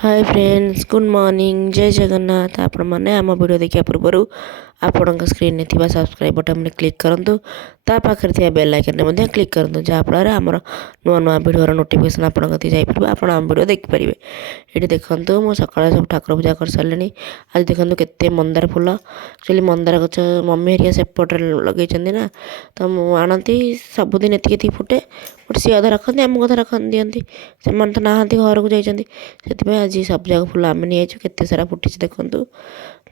Hi friends good morning जय जगन्नाथ आपण मैंने आम वीडियो देखा पूर्व आपण स्क्रीन में थी सब्सक्राइब बटन में क्लिक करूँ ता पाखे थी बेल आइकन में क्लिक करूँ जहाँफल आमर नुआ नुआ वीडियोर नोटिफिकेशन आपड़ जापर आप आम वीडियो देखिपारे। ये देखूँ मुझे सकाल सब ठाकुर पूजा कर सारे। आज देखो केते मंदार फुल एक्चुअली मंदार गच मम्मी हरिया सेपटे लगे ना तो आणती सबुदिन एति फुटे बट सी अधा रखती आमको अधा रख दिखती से तो नहांती घर को जाती से आज सब जाक फुल आम नहीं केते सारा फुटी देखूँ।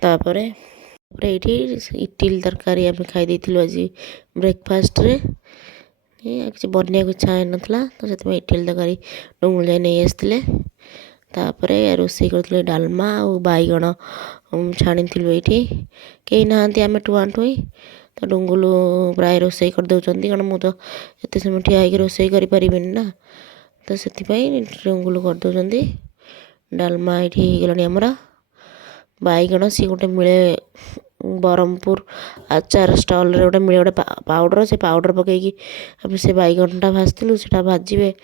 तापर ये इटिल तरकारी आम खाई आज ब्रेकफास्ट रे किसी बनने को इच्छा होता तो से इटिल तरकारी डुंगुल जाए नहीं आसते। तापर रोषे कर डालमा और बैगण छाणी ये कहीं नहांती आम टुआ टुई तो डुंगुल प्राय रोषे कर दौरान कारण मुझे एत समय ठिया होकर रोषे करें ना तो से डुंगुल कर दौरान। डालमा ये गलानी आमर बैगण सी गोटे मिले ब्रह्मपुर आचार स्टल रे गोटे मिले गोटे पाउडर से पाउडर पकईकि से बैगणटा भाजलु से भाजे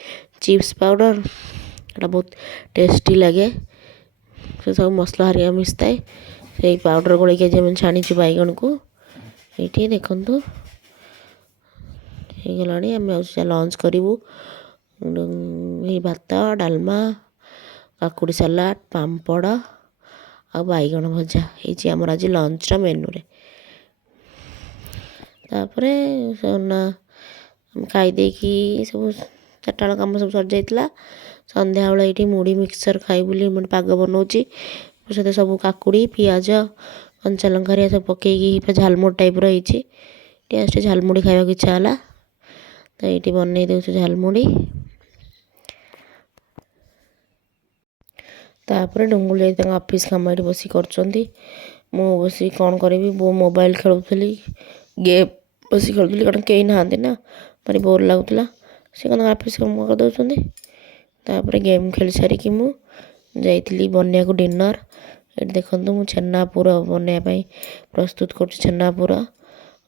चिप्स पाउडर एटा बहुत टेस्टी लगे से सब मसला हरिया मिसताए से पाउडर गोल आज छाणीचु बैगण को ये देखूँ गला आम लंच करूँ भात डालमा काकुड़ी सालाड पापड़ आ बैगण भजा ये आमर आज लंच मेनू रे। तापर सोना खाईदे सब चार्टा कम सब सर जाइला संध्या बेला ये मुढ़ी मिक्सचर खाई बोली मैं पाग बनाऊँगी से सब काकुड़ी पियाज कंचा लंका सब पकईकि झालमुड़ टाइप रही झालमुड़ी खावा इच्छा है तो ये बनई दे झालमुड़ी। तापर डुंगुल जाए ऑफिस कम ये बस कर बस कौन करी बो मोबाइल खेलुली गेम बस खेलुली कारण कहीं नहांती ना भारी बोर लगुला सी कौन ऑफिस कम कर दौरान। तापर गेम खेल सारिकी मुझे बनया को डिनर ये देखूँ मुझे छेनापुर बनवाई प्रस्तुत कर छेनापुर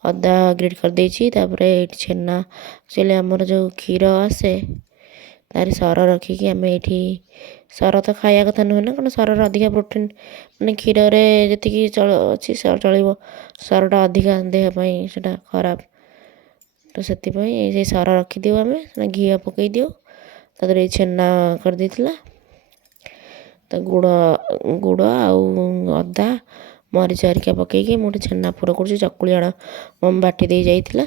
अदा ग्रेड कर देछि। तापर ये छेना एक्चुअली आमर जो क्षीर आसे तार सर रखिकी आम ये सर तो खाया कथा नुहे ना कारण सर अधिका प्रोटीन मैंने क्षीर जी अच्छी चलो सरटा अधिका देहपाई से खराब तो से सर रखिद आम घी पकई दियो तादर ये छेना कर देथिला तो गुड़ आउ अदा मरीच हरिका पकईकि मुझे छेनापुर कर चकुली आण मम्मी बाटी दे जाइथिला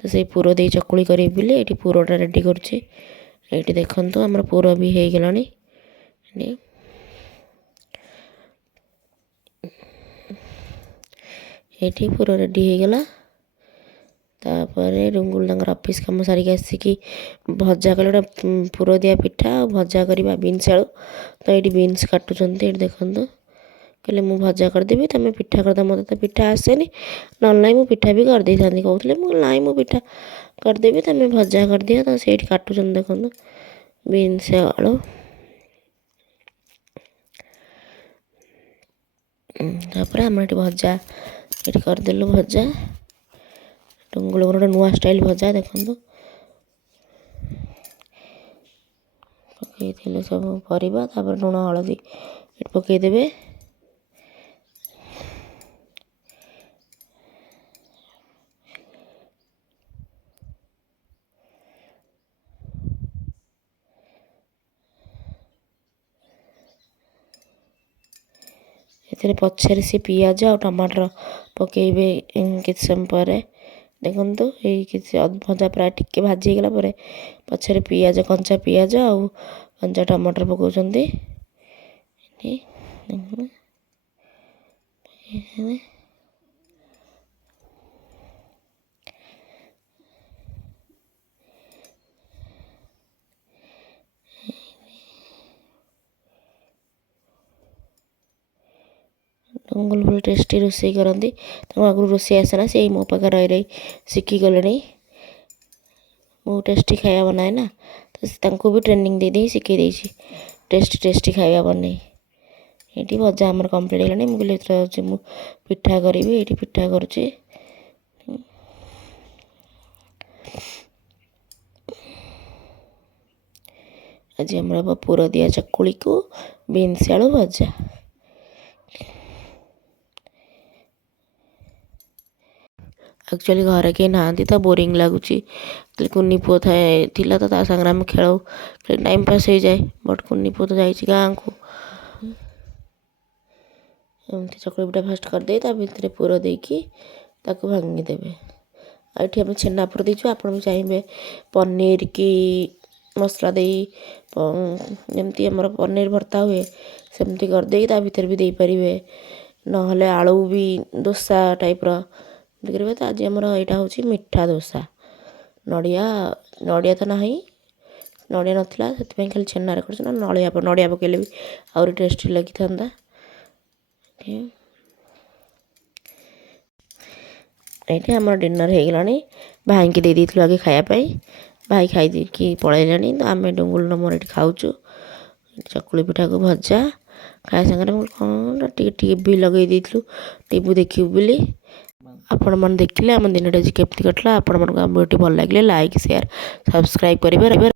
तो से पुर दे चकुली करी बोली ये पुरटा रेडी करुँची ये देखूँ आमर पुर भी हो गलानी ये पुर रेडी हो गला। तापर डुंगुल ऑफिस कम सारिक आसिकी भजा कले गोटे पुर दिया पिठा भजा करवा बीन्स आलू तो ये बीन्स काटुंट ये देखूँ कहले मु भजा करदेवी तुम पिठा करदे मत तो पिठा आसेनी ना मुझे पिठा भी करदे था कहते ना मु पिठा करदेवी तुम भजा कर दिया तो से काटुंट देखूँ बीन्स आलू। तापर आम ये भजा ये करदेलु भजा डुंगुल गोटे नुआ स्टाइल भजा देखूँ पकई सब परिवा तापर लुण हलदी पकईदेवे ये पचर से पिज आ टमाटर पकईबे किसी समय पर देखूँ ये भजा प्राय टिके भाजीगला पचर पिज कंचा पिज आ कंचा टमाटर पकाउंट डुंगुल भल टेस्टी रोषे करती आगु रोषे आसेना से मो पाखे रही रही शिखीगले बहुत टेस्टी खाया बनाए ना तो भी ट्रेनिंग दे दी शिखई देसी टेस्टी टेस्टी खाया बन ये भजा आमर कम्प्लीट है मुझे मु पिठा करी ये पिठा करुँची आज आम पुर दिया चकुली को ବିନ୍ସ ଆଳୁ ଭଜା। ଆକ୍ଚୁଆଲି ଘରେ କେହି ନାହାନ୍ତି ତ ବୋରିଂ ଲାଗୁଛି। କୁନି ପୁଅ ଥିଲା ତ ତା ସାଙ୍ଗରେ ଆମେ ଖେଳୁ, ଟାଇମ୍ ପାସ୍ ହେଇଯାଏ। ବଟ୍ କୁନି ପୁଅ ତ ଯାଇଛି ଗାଁକୁ। ଏମିତି ଚକୁଳି ପିଠା ଫାଷ୍ଟ କରିଦେଇ ତା ଭିତରେ ପୁର ଦେଇକି ତାକୁ ଭାଙ୍ଗିଦେବେ। ଆଉ ଏଠି ଆମେ ଛେନା ପୁର ଦେଇଛୁ। ଆପଣ ବି ଚାହିଁବେ ପନିର କି ମସଲା ଦେଇ ଯେମିତି ଆମର ପନିର ଭର୍ତ୍ତା ହୁଏ ସେମିତି କରିଦେଇକି ତା ଭିତରେ ବି ଦେଇପାରିବେ। ନହେଲେ ଆଳୁ ବି ଦୋସା ଟାଇପ୍ର କରିବେ। ତ ଆଜି ଆମର ଏଇଟା ହେଉଛି ମିଠା ଦୋସା। ନଡ଼ିଆ ତ ନାହିଁ, ନଡ଼ିଆ ନଥିଲା ସେଥିପାଇଁ ଖାଲି ଛେନାରେ କରିଛୁ। ନା ନଡ଼ିଆ ପକେଇଲେ ବି ଆହୁରି ଟେଷ୍ଟି ଲାଗିଥାନ୍ତା। ଏଇଠି ଆମର ଡିନର୍ ହେଇଗଲାଣି। ଭାଇଙ୍କି ଦେଇ ଦେଇଥିଲୁ ଆଗେ ଖାଇବା ପାଇଁ। ଭାଇ ଖାଇ ଦେଇକି ପଳେଇଲାଣି। ତ ଆମେ ଡୁଙ୍ଗୁଲର ମୋର ଏଠି ଖାଉଛୁ ଚକୁଳି ପିଠାକୁ ଭଜା। ଖାଇବା ସାଙ୍ଗରେ ମୁଁ କ'ଣ ଟିକେ ଟିଭି ଲଗେଇ ଦେଇଥିଲୁ, ଟିଭି ଦେଖିବୁ ବୋଲି। ଆପଣମାନେ ଦେଖିଲେ ଆମ ଦିନଟା ଆଜି କେମିତି କଟିଲା। ଆପଣମାନଙ୍କୁ ଆମ ଭିଡ଼ିଓଟି ଭଲ ଲାଗିଲେ ଲାଇକ୍, ସେୟାର, ସବସ୍କ୍ରାଇବ୍ କରିବେ।